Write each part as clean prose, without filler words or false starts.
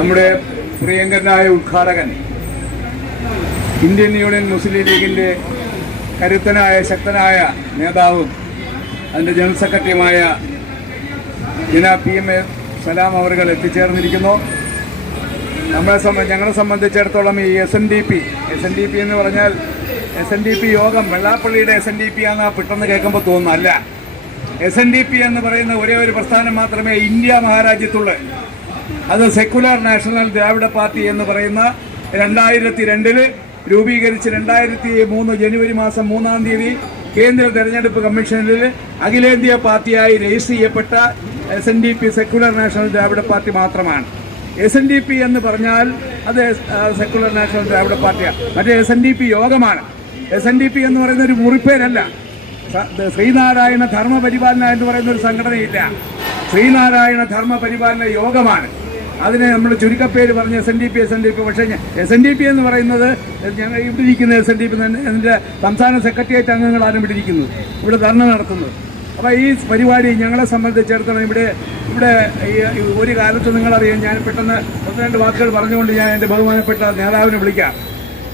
നമ്മുടെ പ്രിയങ്കരനായ ഉദ്ഘാടകൻ Indian union മുസ്ലിം ലീഗിൻ്റെ കരുത്തനായ ശക്തനായ നേതാവും അതിൻ്റെ ജനറൽ സെക്രട്ടറിയുമായ ജനാബ് PM സലാം അവர்கள் എത്തിച്ചേർന്നിരിക്കുന്നു. ഞങ്ങളെ സംബന്ധിച്ചിടത്തോളം ഈ SNDP എന്ന് പറഞ്ഞാൽ SNDP യോഗം വെള്ളാപ്പള്ളിയുടെ SNDP ആണെന്ന് പെട്ടെന്ന് കേൾക്കുമ്പോൾ തോന്നുന്നു. അല്ല, SNDP എന്ന് പറയുന്ന ഒരേ ഒരു പ്രസ്ഥാനം മാത്രമേ ഇന്ത്യ മഹാരാജ്യത്തുള്ളൂ. അത് സെക്കുലർ നാഷണൽ ദ്രാവിഡ പാർട്ടി എന്ന് പറയുന്ന 2002 രൂപീകരിച്ച് 2003 ജനുവരി മാസം 3-ാം തീയതി കേന്ദ്ര തെരഞ്ഞെടുപ്പ് കമ്മീഷനിൽ അഖിലേന്ത്യാ പാർട്ടിയായി രജിസ്റ്റർ ചെയ്യപ്പെട്ട SNDP സെക്കുലർ നാഷണൽ ദ്രാവിഡ പാർട്ടി മാത്രമാണ്. SNDP എന്ന് പറഞ്ഞാൽ അത് സെക്കുലർ നാഷണൽ ദ്രാവിഡ പാർട്ടിയാണ്. മറ്റേ SNDP യോഗമാണ്. SNDP എന്ന് പറയുന്ന ഒരു മുറിപ്പേരല്ല. ശ്രീനാരായണ ധർമ്മപരിപാലന എന്ന് പറയുന്ന ഒരു സംഘടനയില്ല. ശ്രീനാരായണ ധർമ്മപരിപാലന യോഗമാണ്. അതിനെ നമ്മൾ ചുരുക്കപ്പേര് പറഞ്ഞ് SNDP. പക്ഷേ SNDP എന്ന് പറയുന്നത് ഞങ്ങൾ ഇവിടെ ഇരിക്കുന്ന SNDP അതിൻ്റെ സംസ്ഥാന സെക്രട്ടേറിയറ്റ് അംഗങ്ങളാണ് ഇവിടെ ഇരിക്കുന്നത്, ഇവിടെ ധർണ്ണ നടത്തുന്നത്. അപ്പോൾ ഈ പരിപാടി ഞങ്ങളെ സംബന്ധിച്ചിടത്തോളം ഇവിടെ ഒരു കാലത്ത് നിങ്ങളറിയാം, ഞാൻ പെട്ടെന്ന് 1-2 വാക്കുകൾ പറഞ്ഞുകൊണ്ട് ഞാൻ എൻ്റെ ബഹുമാനപ്പെട്ട നേതാവിനെ വിളിക്കാം.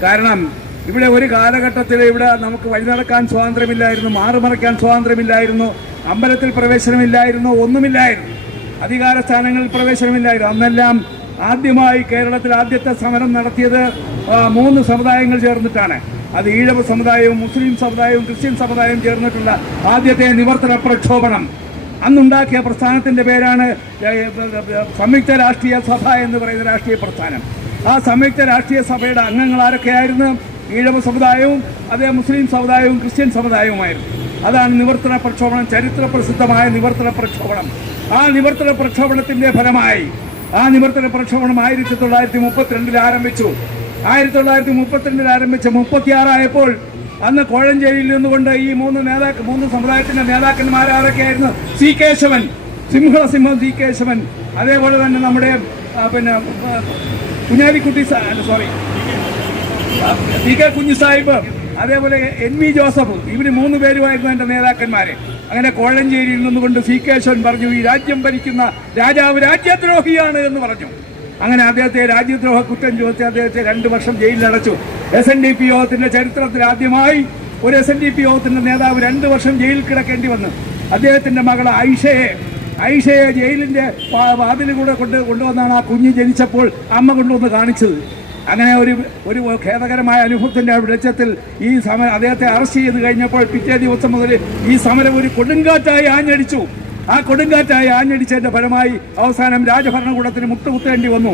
കാരണം ഇവിടെ ഒരു കാലഘട്ടത്തിൽ ഇവിടെ നമുക്ക് വഴി നടക്കാൻ സ്വാതന്ത്ര്യമില്ലായിരുന്നു, മാറുമറയ്ക്കാൻ സ്വാതന്ത്ര്യമില്ലായിരുന്നു, അമ്പലത്തിൽ പ്രവേശനമില്ലായിരുന്നു, ഒന്നുമില്ലായിരുന്നു, അധികാര സ്ഥാനങ്ങളിൽ പ്രവേശനമില്ലായിരുന്നു. അന്നെല്ലാം ആദ്യമായി കേരളത്തിൽ ആദ്യത്തെ സമരം നടത്തിയത് 3 സമുദായങ്ങൾ ചേർന്നിട്ടാണ്. അത് ഈഴവ സമുദായവും മുസ്ലിം സമുദായവും ക്രിസ്ത്യൻ സമുദായവും ചേർന്നിട്ടുള്ള ആദ്യത്തെ നിവർത്തന പ്രക്ഷോഭണം. അന്നുണ്ടാക്കിയ പ്രസ്ഥാനത്തിൻ്റെ പേരാണ് സംയുക്ത രാഷ്ട്രീയ സഭ എന്ന് പറയുന്ന രാഷ്ട്രീയ പ്രസ്ഥാനം. ആ സംയുക്ത രാഷ്ട്രീയ സഭയുടെ അംഗങ്ങൾ ആരൊക്കെയായിരുന്നു? ഈഴവ സമുദായവും അതേ മുസ്ലിം സമുദായവും ക്രിസ്ത്യൻ സമുദായവുമായിരുന്നു. അതാണ് നിവർത്തന പ്രക്ഷോഭണം, ചരിത്ര പ്രസിദ്ധമായ നിവർത്തന പ്രക്ഷോഭണം. ആ നിവർത്തന പ്രക്ഷോഭണത്തിൻ്റെ ഫലമായി ആ നിവർത്തന പ്രക്ഷോഭണം 1932 ആരംഭിച്ചു. 1932 ആരംഭിച്ച് 36 ആയപ്പോൾ അന്ന് കോഴഞ്ചേരിയിൽ നിന്നുകൊണ്ട് ഈ 3 സമുദായത്തിൻ്റെ നേതാക്കന്മാരൊക്കെയായിരുന്നു? C. കേശവൻ, സിംഹളസിംഹം C. കേശവൻ, അതേപോലെ തന്നെ നമ്മുടെ കുഞ്ഞാലിക്കുട്ടി PK കുഞ്ഞുസാഹിബ്, അതേപോലെ NV ജോസഫ്, ഇവര് 3 പേരുമായിരുന്നു എൻ്റെ നേതാക്കന്മാരെ. അങ്ങനെ കോഴഞ്ചേരിയിൽ നിന്നുകൊണ്ട് C. കേശവൻ പറഞ്ഞു, ഈ രാജ്യം ഭരിക്കുന്ന രാജാവ് രാജ്യദ്രോഹിയാണ് എന്ന് പറഞ്ഞു. അങ്ങനെ അദ്ദേഹത്തെ രാജ്യദ്രോഹ കുറ്റം ചോദിച്ച് അദ്ദേഹത്തെ 2 വർഷം ജയിലിലടച്ചു. SNDP യോഗത്തിന്റെ ചരിത്രത്തിൽ ആദ്യമായി ഒരു SNDP യോഗത്തിന്റെ നേതാവ് 2 വർഷം ജയിലിൽ കിടക്കേണ്ടി വന്നു. അദ്ദേഹത്തിന്റെ മകൾ ഐഷയെ ജയിലിന്റെ വാതിലൂടെ കൊണ്ടുവന്നാണ് ആ കുഞ്ഞ് ജനിച്ചപ്പോൾ അമ്മ കൊണ്ടുവന്ന് കാണിച്ചത്. അങ്ങനെ ഒരു ഖേദകരമായ അനുഭവത്തിന്റെ വെളിച്ചത്തിൽ ഈ സമരം അദ്ദേഹത്തെ അറസ്റ്റ് ചെയ്ത് കഴിഞ്ഞപ്പോൾ പിറ്റേ ദിവസം മുതൽ ഈ സമരം ഒരു കൊടുങ്കാറ്റായി ആഞ്ഞടിച്ചു. ആ കൊടുങ്കാറ്റായി ആഞ്ഞടിച്ചതിന്റെ ഫലമായി അവസാനം രാജഭരണകൂടത്തിന് മുട്ടുകുത്തേണ്ടി വന്നു.